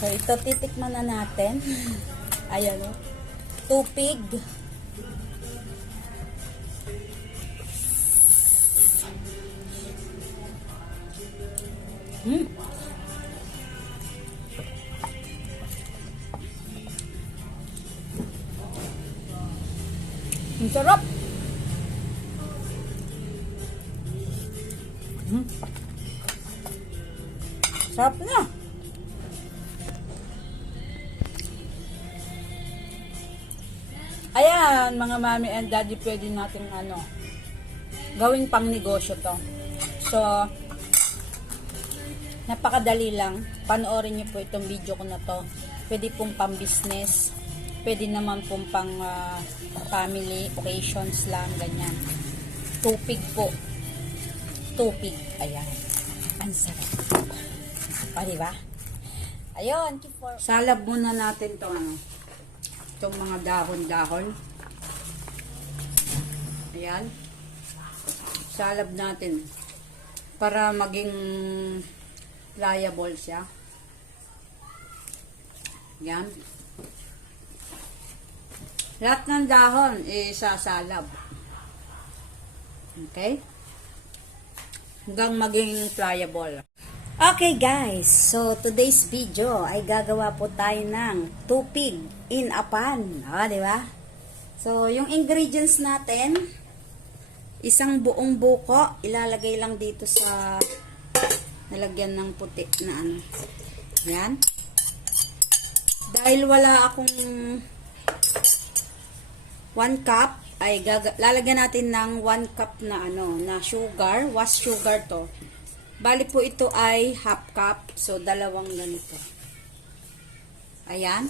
So, ito titikman na natin. Ayan o. Tupig. Ang sarap. Sarap na. Ayan, mga mami and daddy, pwede natin gawing pang negosyo to. So, napakadali lang. Panoorin niyo po itong video ko na to. Pwede pong pang business. Pwede naman pong pang family occasions lang, ganyan. Tupig po. Tupig. Ayan. Ang sarap. O, diba? Ayun. Salab muna natin to itong mga dahon-dahon. Ayan. Salab natin. Para maging pliable siya. Ayan. Lahat ng dahon isasalab. Okay? Hanggang maging pliable. Okay guys, so today's video ay gagawa po tayo ng tupig in a pan. O, diba? So, yung ingredients natin, isang buong buko, ilalagay lang dito sa nalagyan ng puti na Yan. Dahil wala akong 1 cup, ay lalagyan natin ng 1 cup na na sugar, was sugar to. Bali po ito ay half cup, so dalawang ganito. Ayan.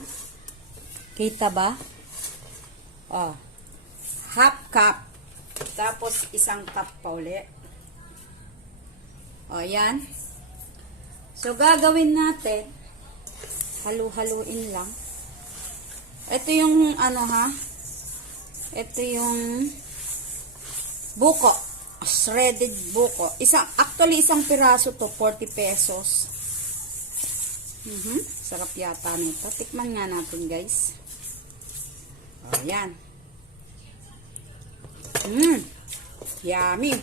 Kita ba? Oh. Half cup. Tapos isang cup pa ulit. O, ayan. So, gagawin natin, halu-haluin lang. Ito yung ito yung buko. Shredded buko. Actually, isang piraso to, 40 pesos. Sarap yata nito. Tikman nga natin, guys. O, ayan. Yummy.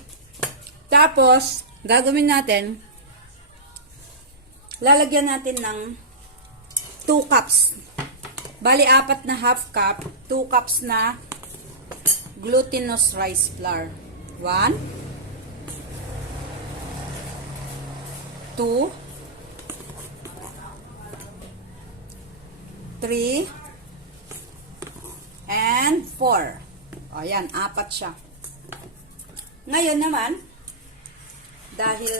Tapos, gagawin natin, lalagyan natin ng 2 cups. Bali, 4 na half cup, 2 cups na glutinous rice flour. 1, 2, 3, and 4. O, yan, 4 siya. Ngayon naman, dahil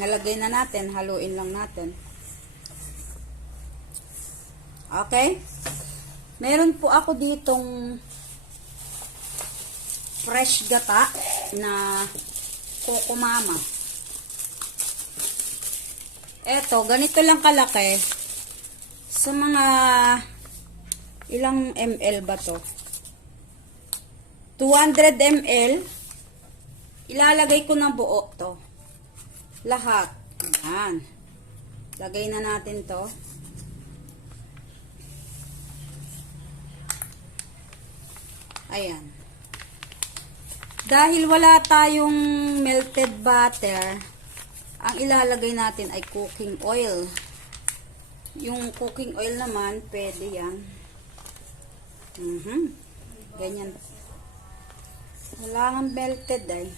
nalagay na natin, haluin lang natin. Okay? Meron po ako ditong fresh gata na Coco-Mama. Eto, ganito lang kalaki. Sa mga ilang ml ba to? 200 ml. Ilalagay ko na buo to. Lahat. Ayan. Lagay na natin to. Ayan. Dahil wala tayong melted butter, ang ilalagay natin ay cooking oil. Yung cooking oil naman, pwede yan. Ganyan. Wala kang melted ay.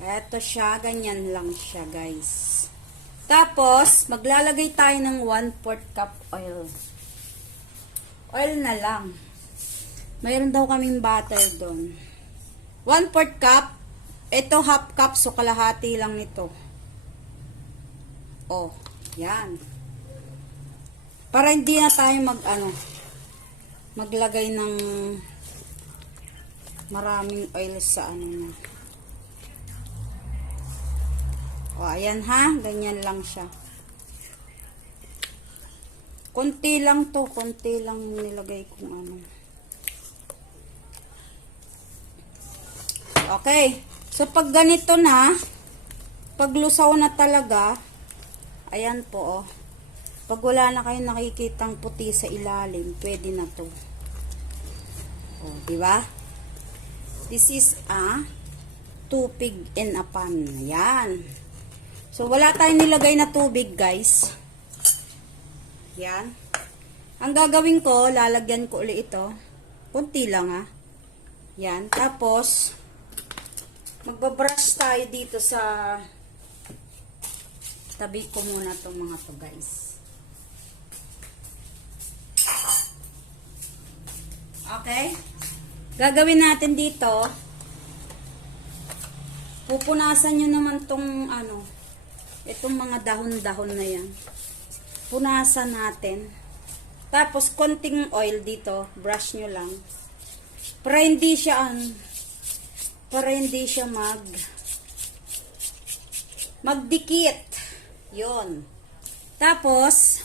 Eto siya, ganyan lang siya, guys. Tapos, maglalagay tayo ng 1/4 cup oil. Oil na lang. Mayroon daw kaming butter doon. 1/4 cup. Ito half cup, so kalahati lang nito. Oh, yan. Para hindi na tayo maglagay ng maraming oil sa na. O, ayan ha. Ganyan lang siya. Konti lang to. Konti lang nilagay kong Okay. So, pag ganito na, paglusaw na talaga, ayan po, oh. Pag wala na kayong nakikitang puti sa ilalim, pwede na to. Oh, di ba? This is a tupig in a pan. Yan. So, wala tayong nilagay na tubig, guys. Yan. Ang gagawin ko, lalagyan ko ulit ito. Kunti lang, ha. Yan. Tapos, magbabrush tayo dito sa tabi ko muna itong mga to, guys. Okay? Gagawin natin dito, pupunasan nyo naman tong itong mga dahon-dahon na yan. Punasan natin. Tapos, konting oil dito, brush nyo lang. Para hindi siya magdikit. Yon. Tapos,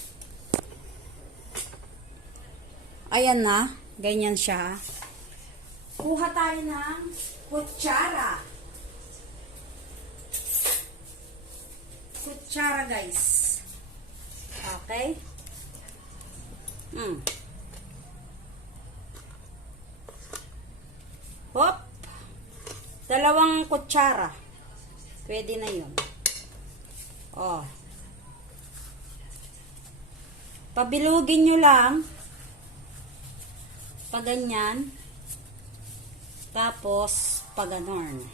ayan na, ganyan siya. Kuha tayo ng kutsara. Kutsara, guys. Okay? Hop. 2 kutsara. Pwede na yun. Oh. Pabilugin nyo lang. Paganyan. Tapos, paganorn.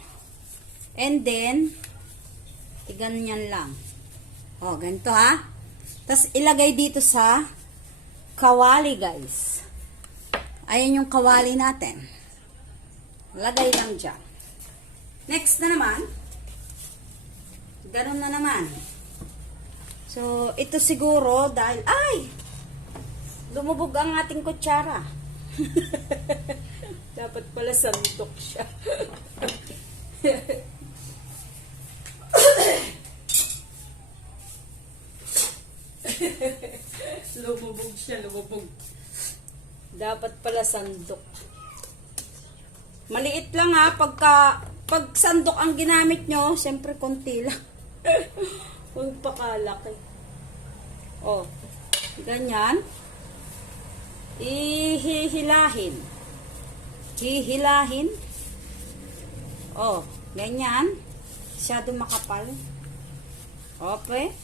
And then, iganyan lang. Oh, ganito ha. Tapos, ilagay dito sa kawali, guys. Ayan yung kawali natin. Lagay lang dyan. Next na naman. Ganun na naman. So, ito siguro dahil, ay! Lumubog ang ating kutsara. Dapat pala sandok siya. Lumubog siya, lumubog. Dapat pala sandok. Maliit lang ha, pag sandok ang ginamit nyo, siyempre konti lang. Huwag pakalaki. Oh, ganyan. Ihihilahin. Hihilahin. Oh, ganyan. Masyado makapal. Okay.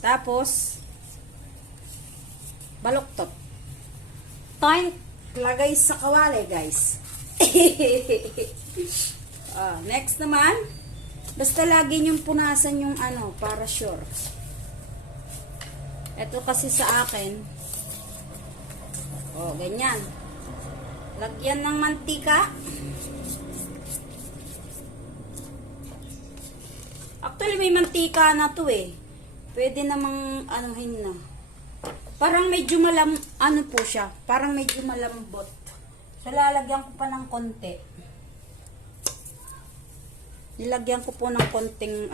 Tapos, baluktot. Time, lagay sa kawali, guys. Next naman, basta lagi niyong punasan yung para sure. Ito kasi sa akin, ganyan. Lagyan ng mantika. Actually, may mantika na to eh. Pwede namang anuhin na. Parang medyo po siya. Parang medyo malambot. So, lalagyan ko pa ng konti. Nilagyan ko po ng konting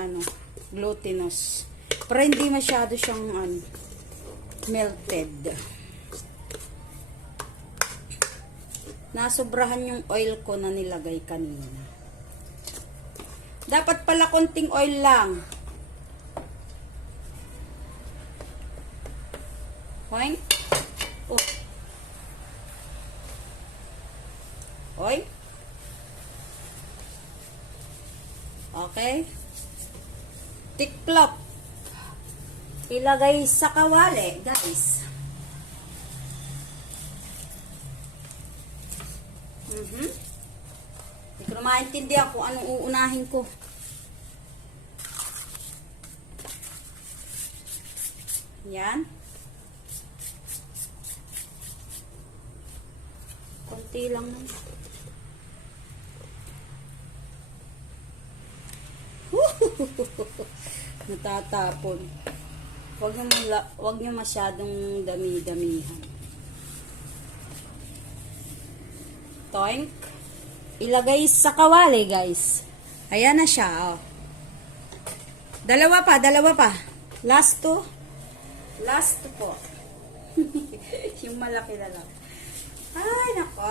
glutinous. Para hindi masyado siyang melted. Nasobrahan yung oil ko na nilagay kanina. Dapat pala konting oil lang. Hoy. Oh. Hoy. Okay. Tiklop. Ilagay sa kawali, guys. Hindi ko na maintindihan kung anong uunahin ko. Yan. Konti lang na. Natatapon. Wag niyo masyadong dami-damihan. Toink. Ilagay sa kawali, guys. Ayan na siya, oh. Dalawa pa. Last two po. Yung malaki na lang. Ay, nako.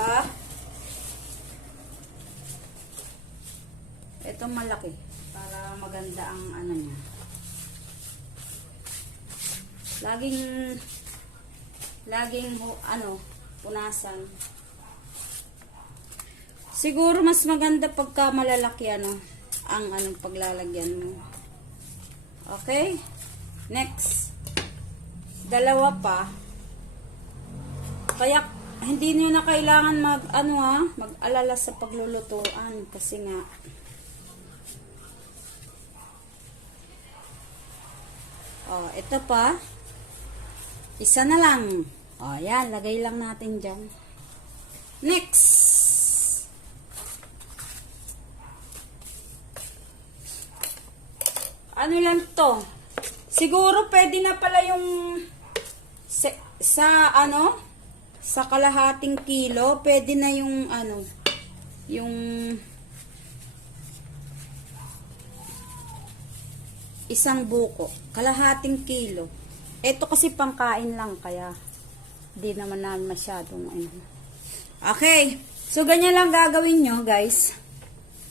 Ito malaki. Para maganda ang ano niya. Laging punasan. Siguro mas maganda pagka malalaki ang paglalagyan mo. Okay? Next. Dalawa pa. Kaya hindi niyo na kailangan mag-alala sa paglulutuan kasi nga ito pa. Isa na lang. Yan, lagay lang natin dyan. Next. Ano lang to? Siguro pwede na pala yung sa kalahating kilo, pwede na yung yung isang buko, kalahating kilo. Ito kasi pangkain lang kaya di naman namin masyadong Okay. So ganyan lang gagawin nyo, guys.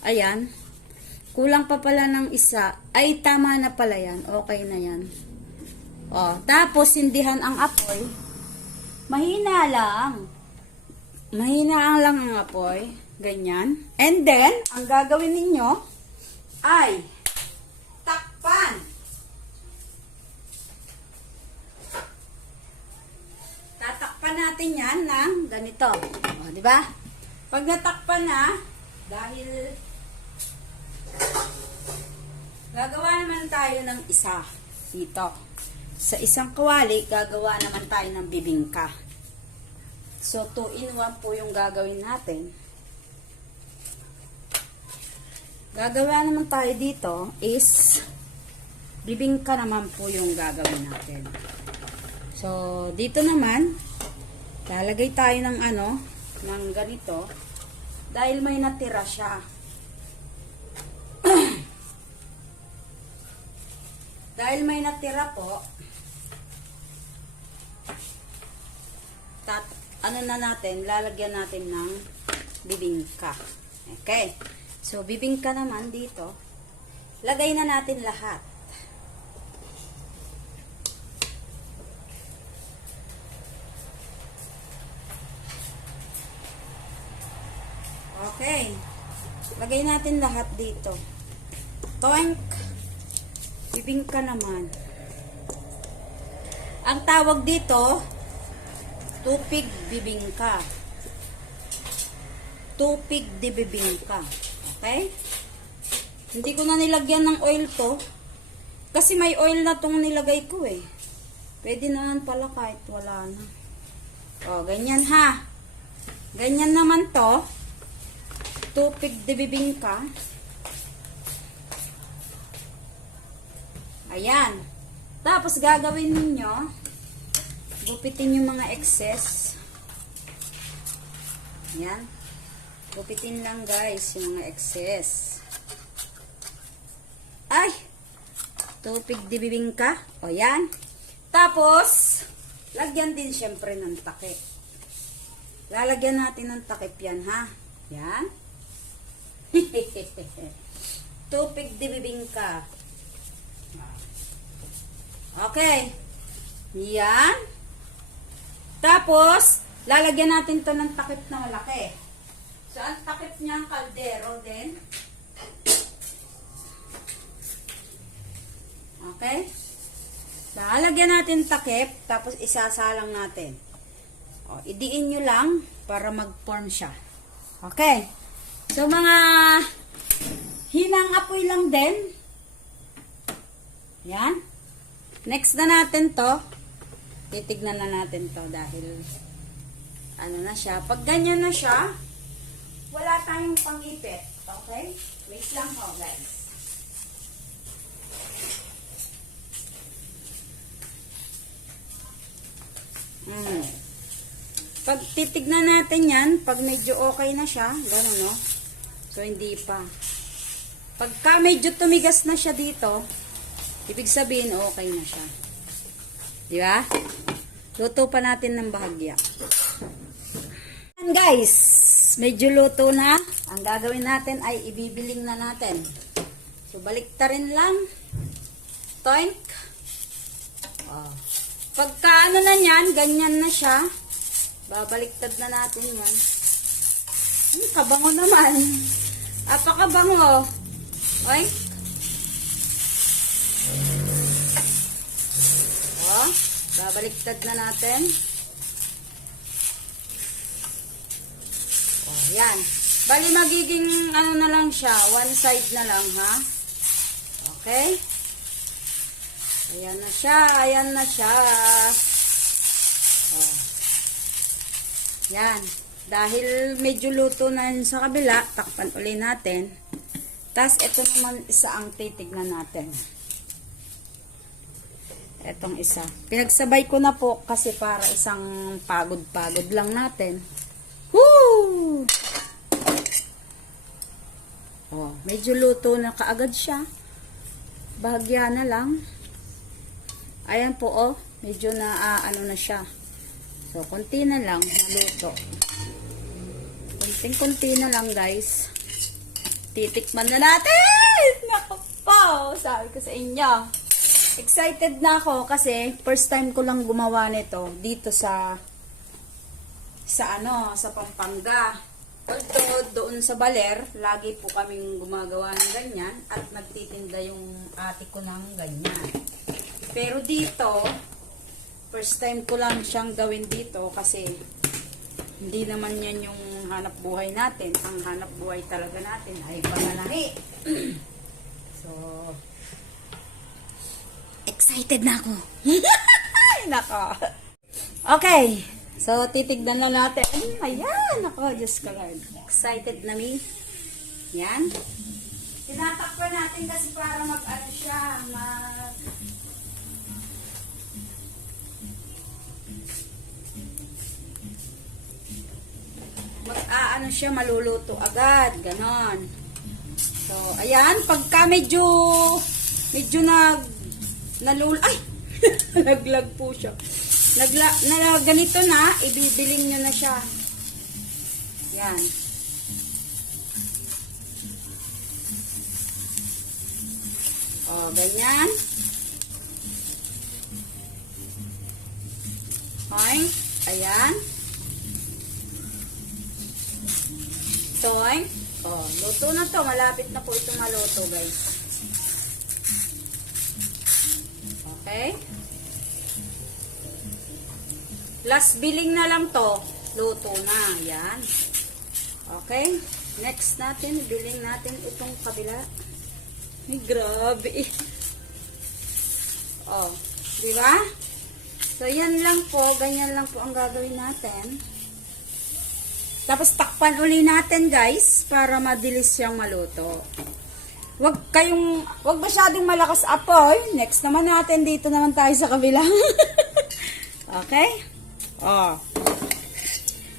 Ayan. Kulang pa pala ng isa. Ay, tama na pala yan. Okay na yan. Tapos, sindihan ang apoy. Mahina lang. Mahina lang ang apoy. Ganyan. And then, ang gagawin ninyo ay takpan. Tatakpan natin yan ng ganito. Di ba? Pag natakpan na, dahil gagawa naman tayo ng isa dito. Sa isang kawali, gagawa naman tayo ng bibingka. So, 2 in 1 po yung gagawin natin. Gagawa naman tayo dito is bibingka naman po yung gagawin natin. So, dito naman, lalagay tayo ng ng ganito dahil may natira siya. Dahil may natira po, lalagyan natin ng bibingka. Okay. So, bibingka naman dito, lagay na natin lahat. Okay. Lagay natin lahat dito. Toink. Bibingka naman. Ang tawag dito, tupig bibingka. Tupig de bibingka. Okay? Hindi ko na nilagyan ng oil to. Kasi may oil na tong nilagay ko eh. Pwede naman pala kahit wala na. Ganyan ha. Ganyan naman to. Tupig de bibingka. Ayan. Tapos gagawin ninyo, gupitin yung mga excess. Ayan. Gupitin lang guys yung mga excess. Ay! Tupig de bibingka. O yan. Tapos, lagyan din syempre ng takip. Lalagyan natin ng takip yan ha. Yan. Tupig de bibingka. Okay. Yan. Tapos, lalagyan natin to ng takip na malaki. So, ang takip niya ang kaldero din. Okay. Lalagyan natin takip, tapos isasalang natin. Idiin nyo lang para mag-form siya. Okay. So, mga hinang apoy lang din. Yan. Next na natin to. Titignan na natin to dahil na siya. Pag ganyan na siya, wala tayong pangipit. Okay? Wait lang ho, guys. Pag titignan natin yan, pag medyo okay na siya, gano'n no? So, hindi pa. Pagka medyo tumigas na siya dito, ibig sabihin, okay na siya. Di ba? Luto pa natin ng bahagya. And guys, medyo luto na. Ang gagawin natin ay ibibiling na natin. So, So, baliktarin lang. Toink. Oh. Pagka ano na yan, ganyan na siya. Babaliktad na natin yan. Kabango naman. Apakabango. Oink. Oh, babaliktad na natin. Oh, yan. Bali magiging ano na lang siya, one side na lang, ha? Okay? Ayan na siya, ayan na siya. Oh. Yan. Dahil medyo luto na yun sa kabila, takpan uli natin. Tapos ito naman isa ang titignan natin. Etong isa. Pinagsabay ko na po kasi para isang pagod-pagod lang natin. Woo! Oh, medyo luto na kaagad siya. Bahagya na lang. Ayan po, oh. Medyo na ano na siya. So, konti na lang maluto. Konting-konti na lang, guys. Titikman na natin! Naku po! Sabi ko sa inyo. Excited na ako kasi first time ko lang gumawa nito dito sa Pampanga. Although doon sa Baler, lagi po kaming gumagawa ng ganyan at nagtitinda yung ate ko ng ganyan. Pero dito, first time ko lang siyang gawin dito kasi hindi naman yan yung hanap buhay natin. Ang hanap buhay talaga natin ay pananahi. So, excited na ako. Nako. Okay. So, titignan na natin. Ayan. Ako, Diyos ko Lord. Excited na me. Yan. Tinatakpan natin kasi para mag-ano siya. Ano siya, maluluto agad. Ganon. So, ayan. Pagka medyo ay! Naglag po siya. Ganito na, ibibilin nyo na siya. Yan. O, ganyan. Toing. Ayan. Toing. O, luto na to. Malapit na po ito maluto, guys. Okay? Last billing na lang to. Luto na. Yan. Okay? Next natin, billing natin itong kabila. Ay, grabe. Oh. Diba? So, yan lang po. Ganyan lang po ang gagawin natin. Tapos, takpan uli natin, guys, para madilis siyang maluto. Wag masyadong malakas apoy. Next naman natin, dito naman tayo sa kabila. Okay? Oh.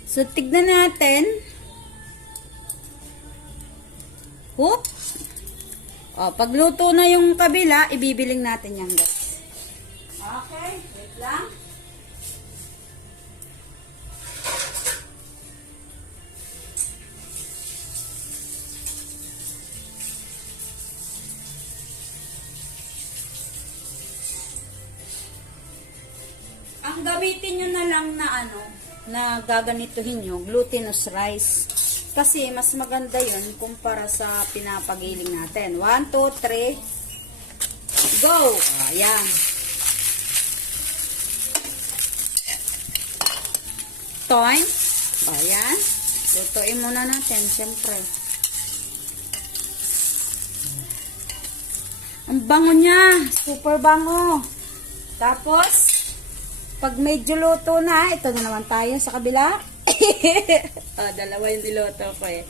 So, tignan natin. Whoop. Oh, pagluto na yung kabila, ibibiling natin yan, guys. Okay, wait lang. Ang gamitin nyo na lang na na gaganituhin nyo, glutinous rice. Kasi mas maganda yun kumpara sa pinapagiling natin. 1, 2, 3, go! Ayan. Toin. Ayan. Lutuin muna natin, syempre. Ang bango niya. Super bango. Tapos, pag medyo luto na, ito na naman tayo sa kabila. Dalawa yung niluto ko eh.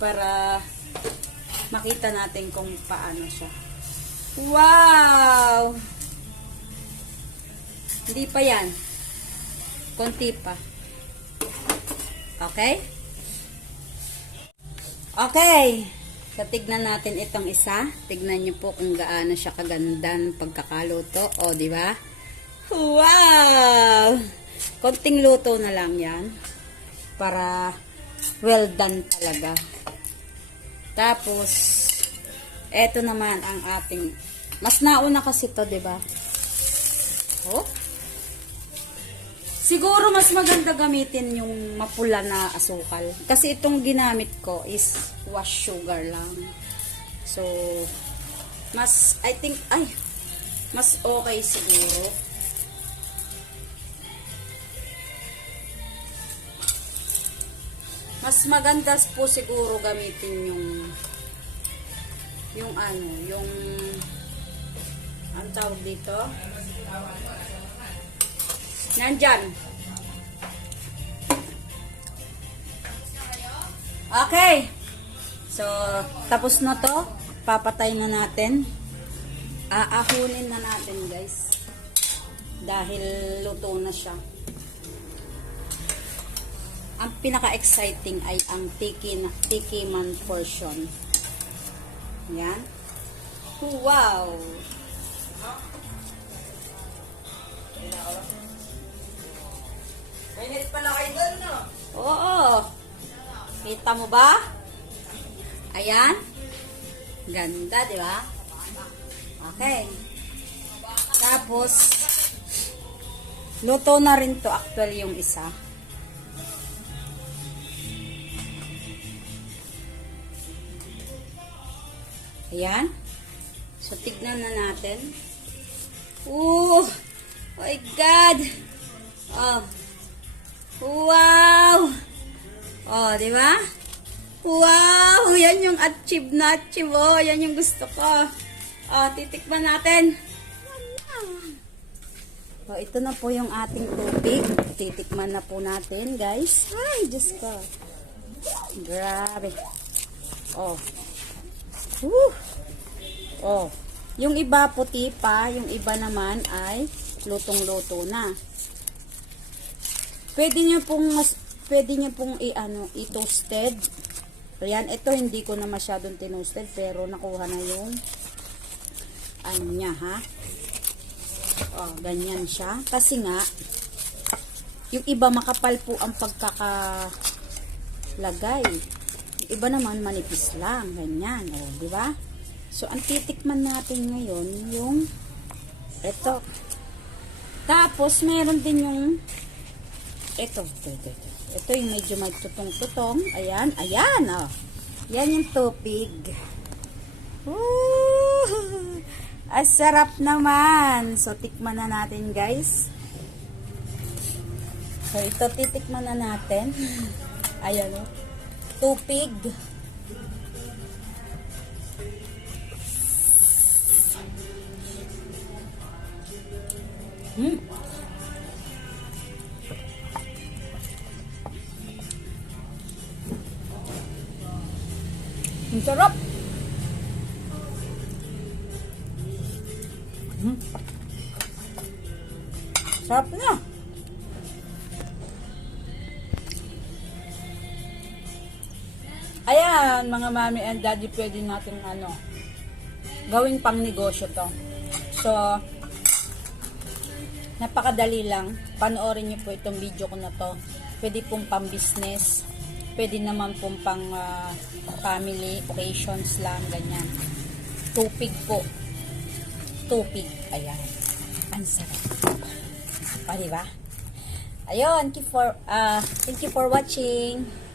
Para makita natin kung paano siya. Wow! Hindi pa yan. Konti pa. Okay? Okay. So, tignan natin itong isa. Tignan nyo po kung gaano siya kaganda ng pagkakaluto. O, di ba? Wow! Konting luto na lang yan. Para well done talaga. Tapos, Eto naman ang ating, mas nauna kasi to, di ba? Oh. Siguro mas maganda gamitin yung mapula na asukal. Kasi itong ginamit ko is wash sugar lang. So, I think, mas okay siguro. Mas maganda po siguro gamitin yung ang tawag dito, nandyan. Okay. So, tapos na to. Papatay na natin. Aahunin na natin, guys. Dahil luto na siya. Ang pinaka-exciting ay ang tikiman portion. Yan. Wow! Mainit pala kayo doon, no? Oo. Kita mo ba? Ayan. Ganda, di ba? Okay. Tapos, luto na rin to actually yung isa. Ayan. So, tignan na natin. Oh my God! Oh. Wow! Oh, di ba? Wow! Yan yung achieve na achieve. Oh, yan yung gusto ko. Oh, titikman natin. Oh, ito na po yung ating tubig. Titikman na po natin, guys. Ay, Diyos ko. Grabe. Oh. Woo! Oh. Yung iba puti pa, yung iba naman ay lutong-luto na. Pwede niyo pong i-toasted. Ayan, ito hindi ko na masyadong tinoasted pero nakuha na yung niya, ha. Oh, ganyan siya. Kasi nga yung iba makapal po ang pagkakalagay. Yung iba naman manipis lang, ganyan, oh, di ba? So, ang titikman natin ngayon yung ito. Tapos, meron din yung ito. Ito yung medyo magtutong-tutong. Ayan, oh. Yan yung tupig. Woo! Ang sarap naman. So, tikman na natin, guys. So, ito titikman na natin. Ayan, oh. Tupig. Ang sarap. Sarap na. Ayan, mga mami and daddy, pwede natin gawing pang negosyo to. So, napakadali lang. Panoorin niyo po itong video ko na to. Pwede pong pang business. Pwede naman pong pang family occasions lang, ganyan. Tupig po. Tupig. Ayan. Ang sarap. Pa, diba? Ayun, thank you for watching.